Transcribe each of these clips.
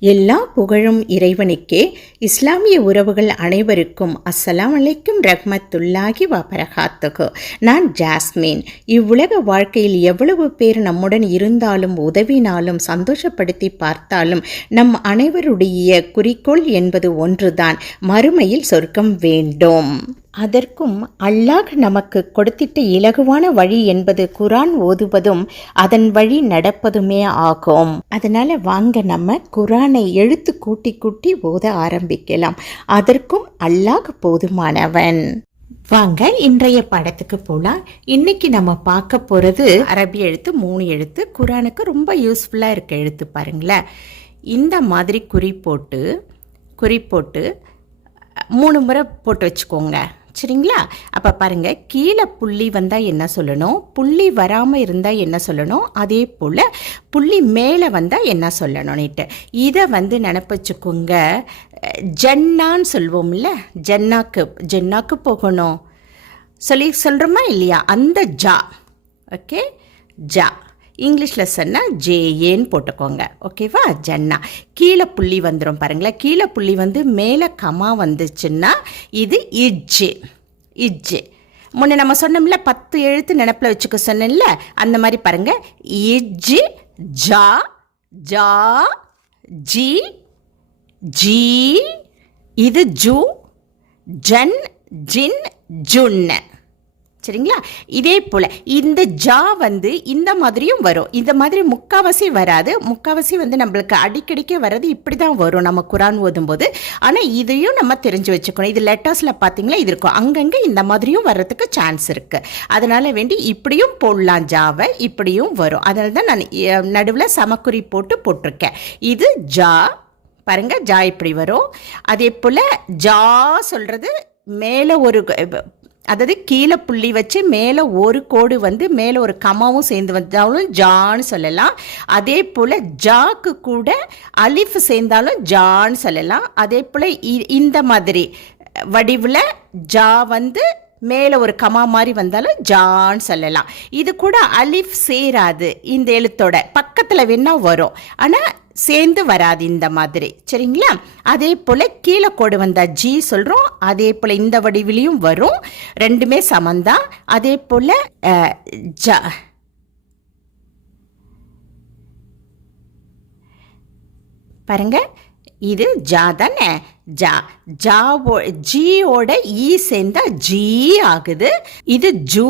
எல்லா புகழும் இறைவனுக்கே. இஸ்லாமிய உறவுகள் அனைவருக்கும் அஸ்ஸலாம் அலைக்கும் ரஹ்மத்துல்லாஹி வபரகாத்துகு நான் ஜாஸ்மின். இவ்வுலக வாழ்க்கையில் எவ்வளவு பேர் நம்முடன் இருந்தாலும் உதவினாலும் சந்தோஷப்படுத்தி பார்த்தாலும் நம் அனைவருடைய குறிக்கோள் என்பது ஒன்றுதான். மறுமையில் சொர்க்கம் வேண்டும். அதற்கும் அல்லாஹ் நமக்கு கொடுத்திட்ட இலகுவான வழி என்பது குரான் ஓதுவதும் அதன் வழி நடப்பதுமே ஆகும். அதனால வாங்க நம்ம குரானை எழுத்து கூட்டி கூட்டி ஓத ஆரம்பிக்கலாம். அதற்கும் அல்லாஹ் போதுமானவன். வாங்க இன்றைய படத்துக்கு போகலாம் இன்னைக்கு நம்ம பார்க்க போகிறது அரபி எழுத்து மூணு எழுத்து. குரானுக்கு ரொம்ப யூஸ்ஃபுல்லாக இருக்க எழுத்து பாருங்களேன். இந்த மாதிரி குறி போட்டு குறி போட்டு மூணு முறை போட்டு வச்சுக்கோங்க. சரிங்களா அப்போ பாருங்கள் கீழே புள்ளி வந்தால் என்ன சொல்லணும்? புள்ளி வராமல் இருந்தால் என்ன சொல்லணும்? அதே போல் புள்ளி மேலே வந்தால் என்ன சொல்லணும்னுட்டு. இதை வந்து நினப்பு வச்சுக்கோங்க. ஜன்னான்னு சொல்வோம்ல ஜன்னாக்கு ஜன்னாக்கு போகணும். சொல்லி சொல்கிறோமா இல்லையா? அந்த ஜா ஓகே? ஜா. இங்கிலீஷில் சொன்னால் ஜேஏன்னு போட்டுக்கோங்க. ஓகேவா? ஜன்னா. கீழே புள்ளி வந்துடும் பாருங்களேன். கீழே புள்ளி வந்து மேலே கமா வந்துச்சுன்னா இது இஜ்ஜு. இஜ்ஜு. முன்ன நம்ம சொன்னோம்ல பத்து எழுத்து நினப்பில் வச்சுக்க சொன்னேன்ல அந்த மாதிரி பாருங்கள் இஜ்ஜு ஜா ஜா ஜி ஜி இது ஜூ ஜன் ஜின் ஜுன்னு. சரிங்களா? இதே போல் இந்த ஜா வந்து இந்த மாதிரியும் வரும். இந்த மாதிரி முக்காவாசி வராது. முக்காவாசி வந்து நம்மளுக்கு அடிக்கடிக்க வர்றது இப்படி தான் வரும். நம்ம குரான் ஓதும்போது. ஆனால் இதையும் நம்ம தெரிஞ்சு வச்சுக்கணும். இது லெட்டர்ஸில் பார்த்தீங்களா இது இருக்கும். அங்கங்கே இந்த மாதிரியும் வர்றதுக்கு சான்ஸ் இருக்குது அதனால் வேண்டி இப்படியும் போடலாம் ஜாவை. இப்படியும் வரும். அதனால தான் நான் நடுவில் சமக்குறி போட்டு போட்டிருக்கேன். இது ஜா. பாருங்க ஜா இப்படி வரும். அதே போல் ஜா சொல்கிறது மேலே ஒரு அதாவது கீழே புள்ளி வச்சு மேலே ஒரு கோடு வந்து மேலே ஒரு கமாவும் சேர்ந்து வந்தாலும் ஜான்னு சொல்லலாம். அதே போல் ஜாக்கு கூட அலிஃப் சேர்ந்தாலும் ஜான்னு சொல்லலாம். அதே போல் இந்த மாதிரி வடிவில் ஜா வந்து மேலே ஒரு கமா மாதிரி வந்தாலும் ஜான்னு சொல்லலாம். இது கூட அலிஃப் சேராது இந்த எழுத்தோட. பக்கத்தில் வேணால் வரும். ஆனால் சேர்ந்து வராது இந்த மாதிரி. சரிங்களா? அதே போல் கீழே கோடு வந்தால் ஜி சொல்கிறோம் அதே போல் இந்த வடிவிலையும் வரும். ரெண்டுமே சமந்தான் அதே போல் ஜ. பாருங்க. இது ஜா தானே? ஜா. ஜாவோ ஜியோட ஈ e சேர்ந்தா ஜி ஆகுது. இது ஜூ.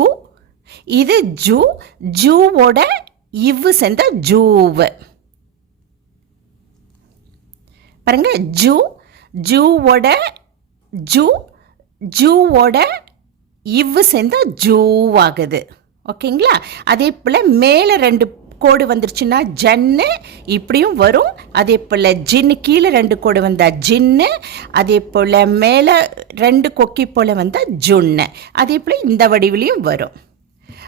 இது ஜூ. ஜூவோட இவ்வு சேர்ந்தா ஜூவு. பாருங்க ஜூ ஜூவோட ஜூ ஜூவோட இவ்வு சேர்ந்தா ஜூவாகுது. ஓகேங்களா? அதே போல் மேலே ரெண்டு கோடு வந்துருச்சுன்னா ஜன்னு இப்படியும் வரும். அதே போல் ஜின்னு கீழே ரெண்டு கோடு வந்தால் ஜின்னு அதே போல் மேலே ரெண்டு கொக்கி போல் வந்தால் ஜுன்னு. அதே போல் இந்த வடிவிலையும் வரும்.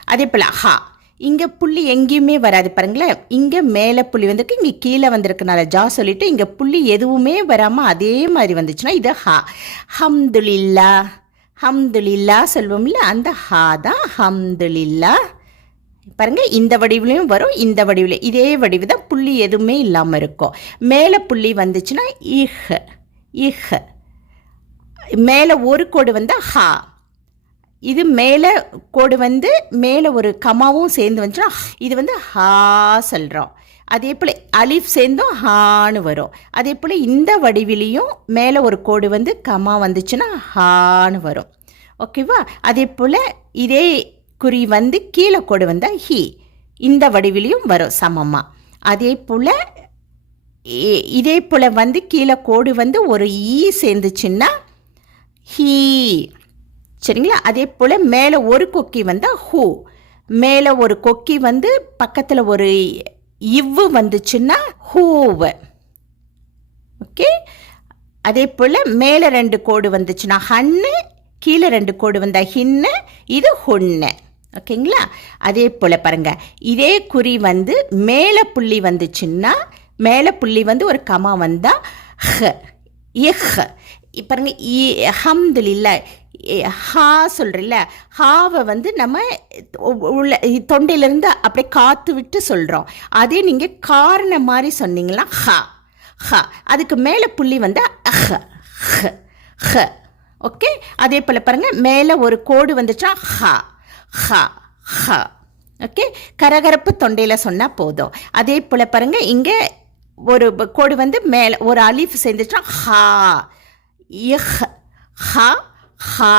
அதே போல் ஹா. இங்கே புள்ளி எங்கேயுமே வராது பாருங்களேன். இங்கே மேலே புள்ளி வந்துருக்கு இங்கே கீழே வந்திருக்கனால ஜா சொல்லிவிட்டு இங்கே புள்ளி எதுவுமே வராமல் அதே மாதிரி வந்துச்சுன்னா இது ஹா. ஹம்துலில்லா ஹம்துலில்லா சொல்வோம்ல அந்த ஹா தான் ஹம்துலில்லா. பாருங்கள் இந்த வடிவிலையும் வரும் இந்த வடிவில். இதே வடிவு தான் புள்ளி எதுவுமே இல்லாமல் இருக்கும். மேலே புள்ளி வந்துச்சுன்னா இஹ் இஹ். மேலே ஒரு கோடு வந்தால் ஹா. இது மேலே கோடு வந்து மேலே ஒரு கமாவும் சேர்ந்து வந்துச்சுன்னா இது வந்து ஹா சொல்கிறோம் அதே போல் அலிஃப் சேர்ந்தும் ஹான்னு வரும். அதே போல் இந்த வடிவிலையும் மேலே ஒரு கோடு வந்து கமா வந்துச்சுன்னா ஹான்னு வரும். ஓகேவா? அதே போல் இதே குறி வந்து கீழே கோடு வந்தால் ஹி இந்த வடிவிலையும் வரும் சமமாக அதே போல் இதே போல் வந்து கீழே கோடு வந்து ஒரு ஈ சேர்ந்துச்சுன்னா ஹீ. சரிங்களா? அதே போல் மேலே ஒரு கொக்கி வந்தால் ஹூ. மேலே ஒரு கொக்கி வந்து பக்கத்தில் ஒரு இவ்வு வந்துச்சுன்னா ஹூவு. ஓகே? அதே போல் மேலே ரெண்டு கோடு வந்துச்சுன்னா ஹன்னு கீழே ரெண்டு கோடு வந்தால் ஹின்னு இது ஹொன்னு. ஓகேங்களா? அதே போல் பாருங்கள் இதே குறி வந்து மேலே புள்ளி வந்துச்சுன்னா மேலே புள்ளி வந்து ஒரு கமா வந்தால் ஹ. இஹ். பாருங்க இல்லை ஹா சொல்கிறில்ல ஹாவை வந்து நம்ம உள்ள தொண்டையிலேருந்து அப்படியே காற்று விட்டு சொல்கிறோம் அதே நீங்கள் காரண மாதிரி சொன்னீங்கன்னா ஹா ஹ. அதுக்கு மேலே புள்ளி வந்து ஹ ஹ ஹ. ஓகே? அதே போல் பாருங்கள் மேலே ஒரு கோடு வந்துச்சா ஹ ஹ ஹ. ஓகே? கரகரப்பு தொண்டையில் சொன்னால் போதும். அதே போல் பாருங்கள் இங்கே ஒரு கோடு வந்து மேலே ஒரு அலீஃப் சேர்ந்துச்சா ஹா இஹ் ஹா. ஹா.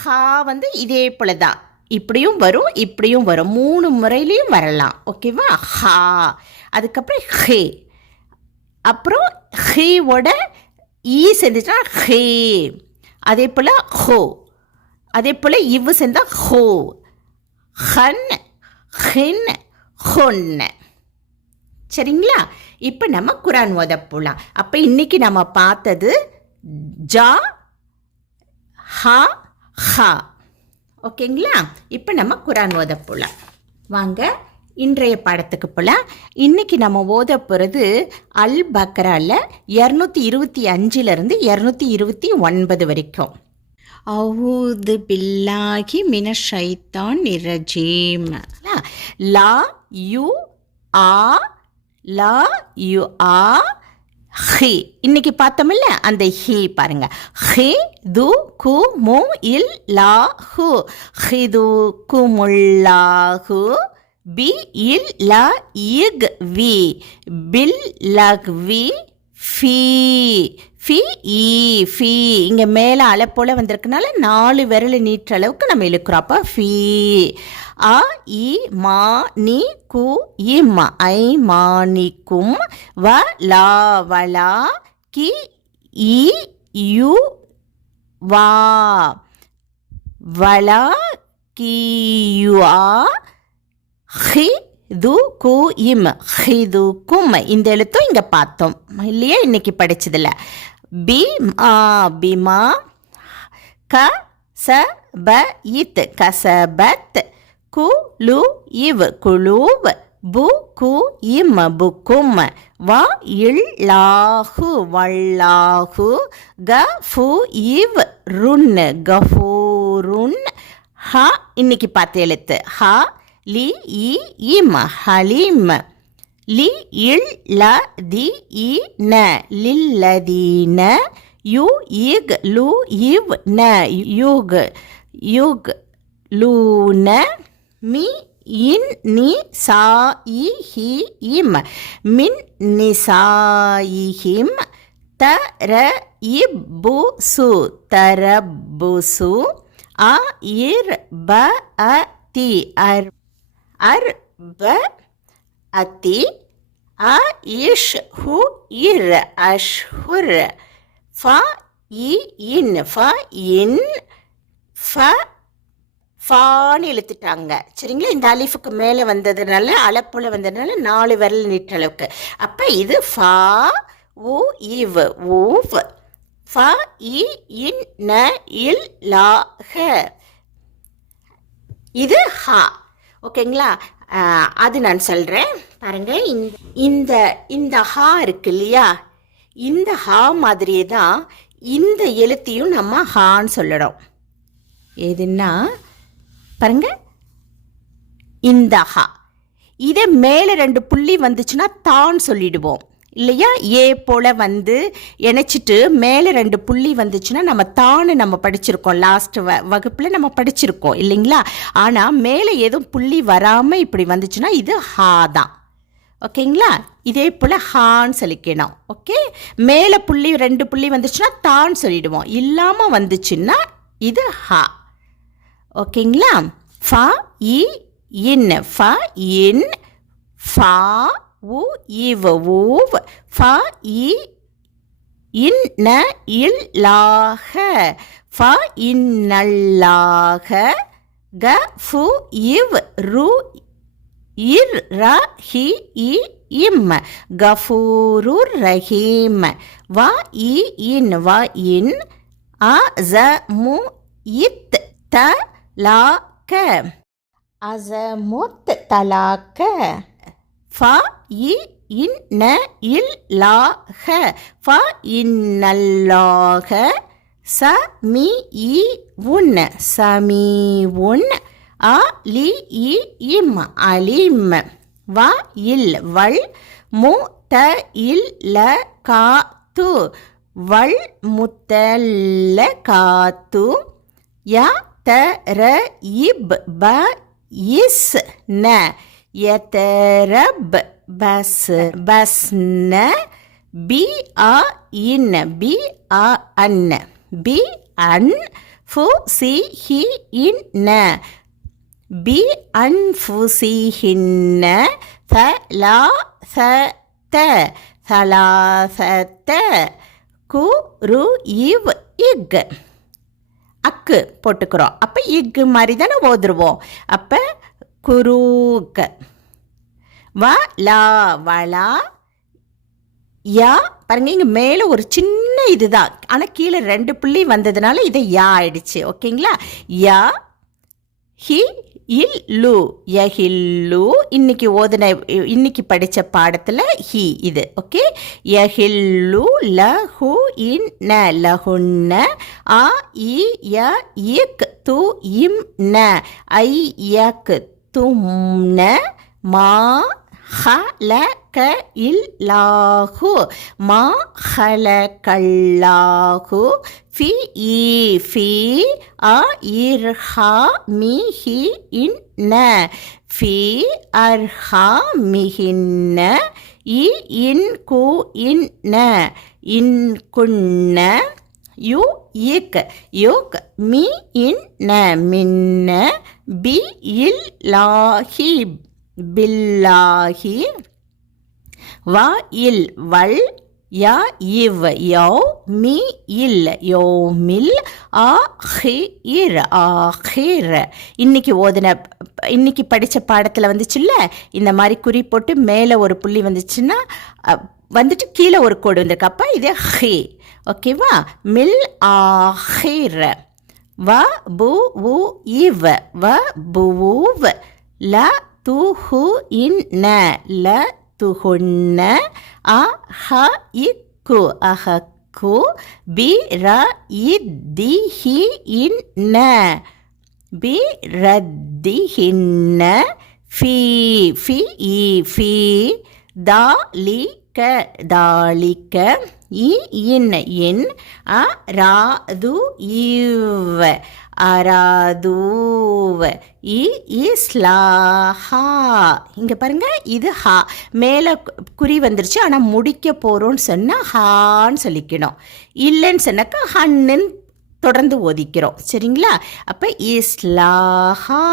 ஹா வந்து இதே போல தான் இப்படியும் வரும் இப்படியும் வரும். மூணு முறையிலையும் வரலாம். ஓகேவா? ஹா. அதுக்கப்புறம் ஹே. அப்புறம் ஹேவோட ஈ செஞ்சுச்சுன்னா ஹே. அதே போல் ஹோ. அதே போல் இவ்வு சேர்ந்தால் ஹோ. ஹன் ஹின் ஹொன்னு சரிங்களா? இப்போ நம்ம குரான் ஓத போகலாம் அப்போ இன்னைக்கு நம்ம பார்த்தது ஜா ஹா ஹா. ஓகேங்களா? இப்போ நம்ம குரான் ஓத போகலாம் வாங்க இன்றைய பாடத்துக்கு போகலாம் இன்னைக்கு நம்ம ஓத போகிறது அல் பக்ரால இரநூத்தி இருபத்தி அஞ்சிலிருந்து இரநூத்தி இருபத்தி ஒன்பது வரைக்கும். அவுது பில்லாகி மின ஷைத்தான் நிரஜீம் லா யு ஆ லா யு ஆ ஹி. இன்னைக்கு பார்த்தோமில்ல அந்த ஹி பாருங்க. ஹி து கு மு இல் லா ஹு. ஹிது குமுல்லாஹு பி இல் ல இக் வி. பில் லக் வி. ஃபீ ஃபி ஈ ஃபீ. இங்கே மேலே அலை போல் வந்திருக்கனால நாலு விரல் நீட்டுற அளவுக்கு நம்ம இழுக்கிறோம். அப்போ ஃபீ. அ இ மா நி கு இம் ஐ மானிக்கும் வ லா வலா கி இ யு வா. வலா கியுஆ ஹி து கு இம் ஹிது கும். இந்த எழுத்தும் இங்கே பார்த்தோம். இல்லையா? இன்னைக்கு படிச்சதில்ல பி மா பிமா க ச ப இத் கசபத் கு லு இவ் குலூவ் பு கு இம் புக்கும் வ இல் லாஹு வல்லாஹு க ஃபு இவ் ருன் கஃபூருன் ஹ இன்னைக்கு பார்த்த எழுத்து. ஹ லி இ இம் ஹலீம். லி இல் ல தி இ ந லில்லதீன யு இக் லு இவ் ந யுக். யுக் லூன மி இன் நி சா இ ஹி இம். மின் நிசாயிஹிம் தர இப்புசு தரப்புசு அ இர் ப அ தி அர் அர்ப ப அத்தி அ இஷ் ஹு இர் அஷ்ஹுர் ஃப இ இன். ஃப இன் ஃப ஃபான்னு இழுத்துட்டாங்க. சரிங்களா? இந்த அலிஃபுக்கு மேலே வந்ததுனால அலப்புல வந்ததுனால நாலு விரல் நீட்ட அளவுக்கு. அப்போ இது ஃபா உ இவ். ஊவ் ஃப இ இன் ந இல் லா ஹ. இது ஹா. ஓகேங்களா? அது நான் சொல்கிறேன் பாருங்கள் இந்த இந்த இந்த ஹா இருக்கு இல்லையா? இந்த ஹா மாதிரியே தான் இந்த எழுத்தையும் நம்ம ஹான்னு சொல்லணும். எதுன்னா பாருங்க இந்த ஹா. இதே மேலே ரெண்டு புள்ளி வந்துச்சுன்னா தான் சொல்லிடுவோம். இல்லையா? ஏ போல வந்து இணைச்சிட்டு மேலே ரெண்டு புள்ளி வந்துச்சுன்னா நம்ம தானு நம்ம படிச்சிருக்கோம். லாஸ்ட் வ வகுப்பில் நம்ம படிச்சிருக்கோம். இல்லைங்களா? ஆனால் மேலே எதுவும் புள்ளி வராமல் இப்படி வந்துச்சுன்னா இது ஹா தான். ஓகேங்களா? இதே போல் ஹான்னு சொல்லிக்கணும். ஓகே? மேலே புள்ளி ரெண்டு புள்ளி வந்துச்சுன்னா தான் சொல்லிடுவோம். இல்லாமல் வந்துச்சுன்னா இது ஹா. ஓகேங்களா? ஃபா இ இன். ஃபா இன். ஃபா உ இவ ஊவ் ஃப இ இன்ன இல்லாக ஃப இன்னல்லாக க ஃபு இவ் ரு இர் ர ஹி இ இம். கஃபூரு ரஹீம். வ இ இன் வ இன். அ ஜ மு இத் த லா க அசமுத் தலாக்க ஃப இ இன் ந இல் லா ஹ. ஃப இன்னல்லாக ச மி இ உன். சமீ உன். அ லி இ இம். அலிம் வ இல் வள் மு த இல் ல கா து. வள் முத்தல்ல காத்து ய த ர இப் ப இஸ் ந. யதரப் பஸ் பஸ் ந பி ஆ இன் பி ஆ அன் பி அன் ஃபு சி ஹி இன் ந பி சலா ஃபலா சத்த சலாசத்த குரு இவ் இக். அக்கு போட்டுக்கிறோம். அப்போ இக்கு மாதிரி தானே ஓதுருவோம். அப்போ குரூக் வ லா வலா யா. பாருங்க இங்கே மேலே ஒரு சின்ன இதுதான். ஆனால் கீழே ரெண்டு புள்ளி வந்ததுனால இதை யா ஆயிடுச்சு. ஓகேங்களா? யா ஹி இல் லு. யஹில்லு இன்னைக்கு ஓதுன இன்னைக்கு படித்த பாடத்தில் ஹி இது. ஓகே? யஹில்லு லஹு இன் ந. லஹுன்ன ஆ இ ய இக் து இம் ந. ஐ யக் தும்ன மா ஹலக இல்லாஹு மா ஹலகல்லாஹு ஃபி இ ஃபி அ இர்ஹா மிஹி இன்ன ஃபி அர்ஹா மிஹின்ன இ இன் கு இன்ன இன் குன்ன யு இக் மீ மி ந மின்ன பி இல் லாஹி பில்லாஹி வா இல் வல் யா இவ் யோ மி இல் யோ மில் ஆ ஹி இர் ஆ ஹிர் இன்னைக்கு ஓதின இன்னைக்கு படித்த பாடத்தில் வந்துச்சுல்ல? இந்த மாதிரி குறி போட்டு மேலே ஒரு புள்ளி வந்துச்சுன்னா வந்துட்டு கீழே ஒரு கோடு வந்திருக்கு அப்போ இது ஹி. ஓகேவா மில் ஆஹிர். வ பு உ இவ். வ புவூவ் ல து துஹு இன்ன ல துஹுன்ன அ ஹ இ கு. அஹ கு. பி ர இ தி ஹி இன் ந. பி ரத்திஹின்ன ஃபி. ஃபி இ ஃபி. தாலிக்க தாலிக்க இ இன் என் அ ராது இவ் அராதூவ இ இஸ்லாஹா இங்கே பாருங்க இது ஹா. மேலே குறி வந்துருச்சு ஆனால் முடிக்க போகிறோன்னு சொன்னால் ஹான்னு சொல்லிக்கணும். இல்லைன்னு சொன்னாக்கா ஹன்னுன்னு தொடர்ந்து ஒதிக்கிறோம் சரிங்களா? அப்போ இஸ்லாஹா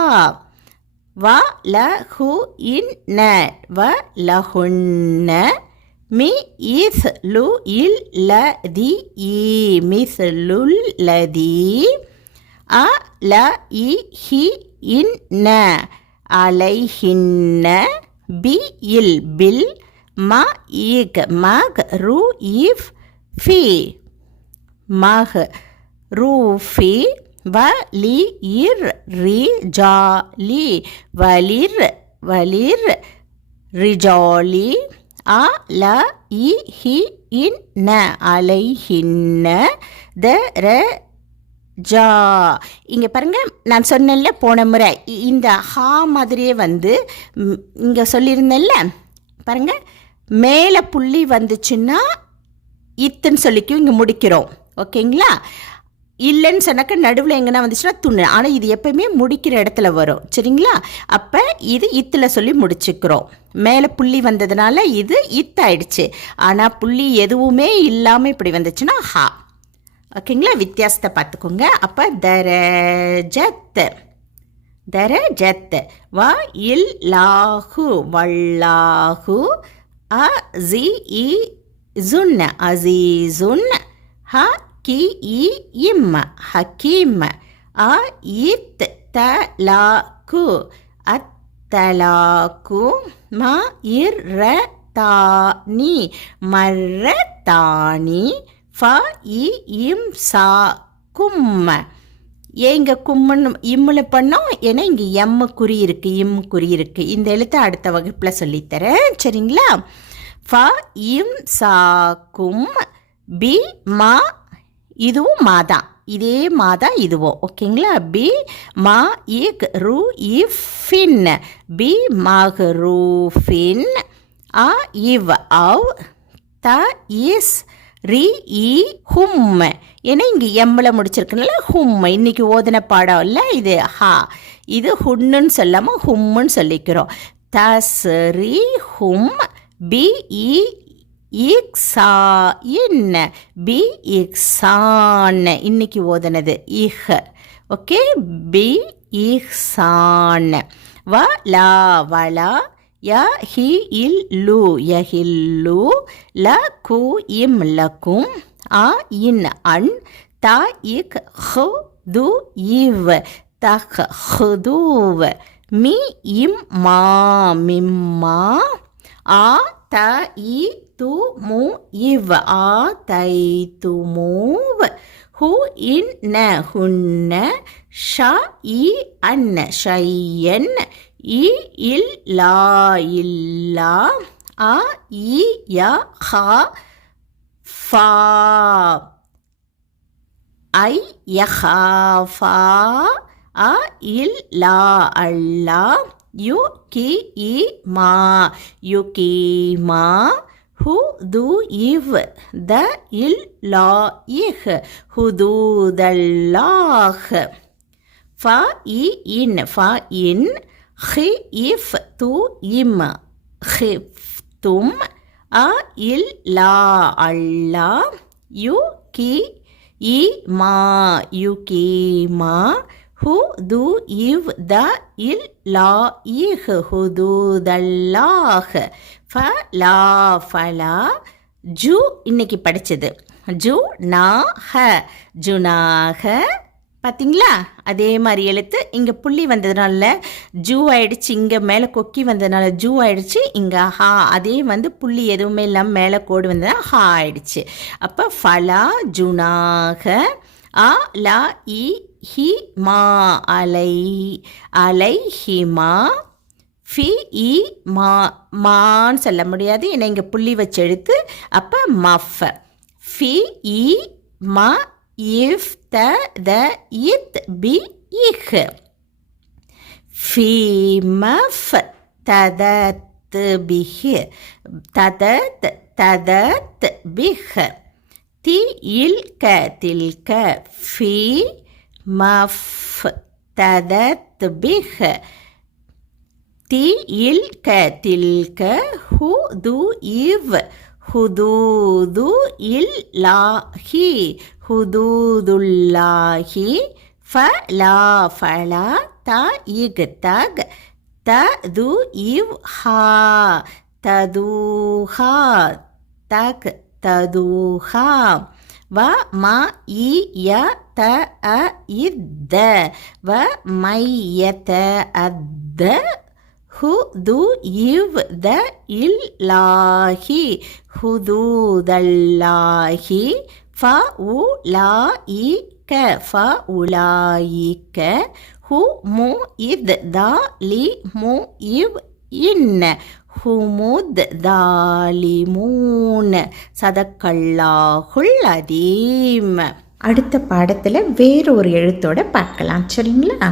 வ லஹு இன்ன வ லஹுன்ன மி இஸ் லு இல் ல தி ஈ. மிஸ் லுல் ல தி. அ ல இ ஹி இன் இன்ன அலைஹின்ன. பி இல் பில். ம இக் மக் ரு இஃப் ஃபி. மஹ் ரூஃபி லி இர் ரி ஜாலி வலிர் வலிர் ரிஜாலி அ ல இ ஹி இன் ந அலைஹின்ன த ர ஜா. இங்கே பாருங்க நான் சொன்னேன்ல போன முறை. இந்த ஹா மாதிரியே வந்து இங்கே சொல்லியிருந்தேன்ல பாருங்க மேலே புள்ளி வந்துச்சுன்னா இத்துன்னு சொல்லிக்கும் இங்கே முடிக்கிறோம். ஓகேங்களா? இல்லைன்னு சொன்னாக்க நடுவில் எங்கன்னா வந்துச்சுன்னா துண்ணு. ஆனால் இது எப்பயுமே முடிக்கிற இடத்துல வரும். சரிங்களா? அப்போ இது இத்தில் சொல்லி முடிச்சுக்கிறோம். மேலே புள்ளி வந்ததுனால இது இத்தாயிடுச்சு. ஆனால் புள்ளி எதுவுமே இல்லாமல் இப்படி வந்துச்சுன்னா ஹா. ஓகேங்களா? வித்தியாசத்தை பார்த்துக்கோங்க. அப்போ தர ஜத்து தர ஜத்து வா இல் லாஹு வல்லாஹு அ ஜி இ ஜுன் அசீசுன் ஹ கி இ இம் ஹக்கீம் அ இத் தலாக்கு அத்தலாக்கு ம இர் தானி மர்ரத்தானி ஃப இ இம் சா கும்ம இங்கே கும்முன்னு இம்முல பண்ணோம் ஏன்னா இங்கே எம் குறி இருக்கு இம் குறி இருக்கு இந்த எழுத்தை அடுத்த வகுப்பில் சொல்லித்தரேன். சரிங்களா? ஃப இம் சா கும் பி மா இதுவும் மா தான் இதே மா தான் இதுவும் ஓகேங்களா? பி மா இக் ரு இஃபின் பி மாக ரூ ஃபின். ஆ இவ் அவ் த இஸ் ரி இ ஹும். ஏன்னா இங்கே எம்மில் முடிச்சிருக்கனால ஹும். இன்னைக்கு ஓதன பாடம் இல்லை இது ஹா. இது ஹுன்னு சொல்லாமல் ஹும்முன்னு சொல்லிக்கிறோம். தஸ்ரி ஹும். பி இ இக்ஸா என்ன? பி இக்ஸான் இன்னைக்கு ஓதனது. இஹ். ஓகே? பி இஹ்சான் வ லா வலா ய ஹி இல் லு. யஹில்லு ல கு இம் லக்கும் அ இன் அன். த இக் ஹு து இவ். தக் ஹுதுவ் மி இம் மா. மிம்மா ஆ த இ து மு இவ் ஆ தை து மூவ். ஹு இன் ந ஹுன்ன ஷ இ அன்ன ஷையன் இ இல் லா இல்லா அ இ ய ஹ ஃபா ஐ யஹாஃபா அ இல் லா அல்லா யு கி இ மா யு கி மா ஹு து இவ் த இல் லா இஹ் ஹுதூதல்லாஹ் ஃப இ இன் ஃப இன் ஹி இஃப் து இம் ஹி தும் அ இல் லா அல்லா யு கி இ மா யு கி மா ஹு து இவ் த இல் லா இஹ் ஹுதூதல்லாஹ் ஃப லா ஃபலா ஜு இன்னைக்கு படித்தது ஜு நா ஹ. ஜுனாக பார்த்தீங்களா அதே மாதிரி எழுத்து. இங்கே புள்ளி வந்ததுனால ஜூ ஆயிடுச்சு இங்கே மேலே கொக்கி வந்ததுனால ஜூ ஆயிடுச்சு இங்கே ஹா. அதே வந்து புள்ளி எதுவுமே இல்லாமல் மேலே கோடு வந்ததுனால ஹா ஆயிடுச்சு. அப்போ ஃபலா ஜுனாக அ லா இ ஹி மா அலை அலை ஹிமா ஃபி இ மா மான்னு சொல்ல முடியாது. ஏன்னா இங்கே புள்ளி வச்சு எழுத்து அப்போ மஃப். ஃபி இ ம இஃப் த த இத் பி இஹ். ஃபி மஃப் ததத் பிஹ். ததத் ததத் பிஹ். தி இல்க தில்க ஃபி மஃப் ததத் பிஹ் தி இல்க தில்க ஹு. து இவ் ஹுதூது இல்லாஹி ஹுதூதுல்லாஹி ஃபலா ஃபலா த இக் தக். த து இவ் ஹா. ததுஹா தக் ததுஹா வ ம இ ய த அ இத்த வ மையத அத்த ஹு து இவ் த இல்லாஹி ஹுதூதல்லாஹி ஃப உ லா இ க. ஃப உலாயிக்க ஹு மு இத் தா லி மு இவ் இன்ன ஹுமுத் தாலிமூன் சதக்கல்லாஹுல் அதீம் அடுத்த பாடத்தில் வேறு ஒரு எழுத்தோட பார்க்கலாம் சரிங்களா?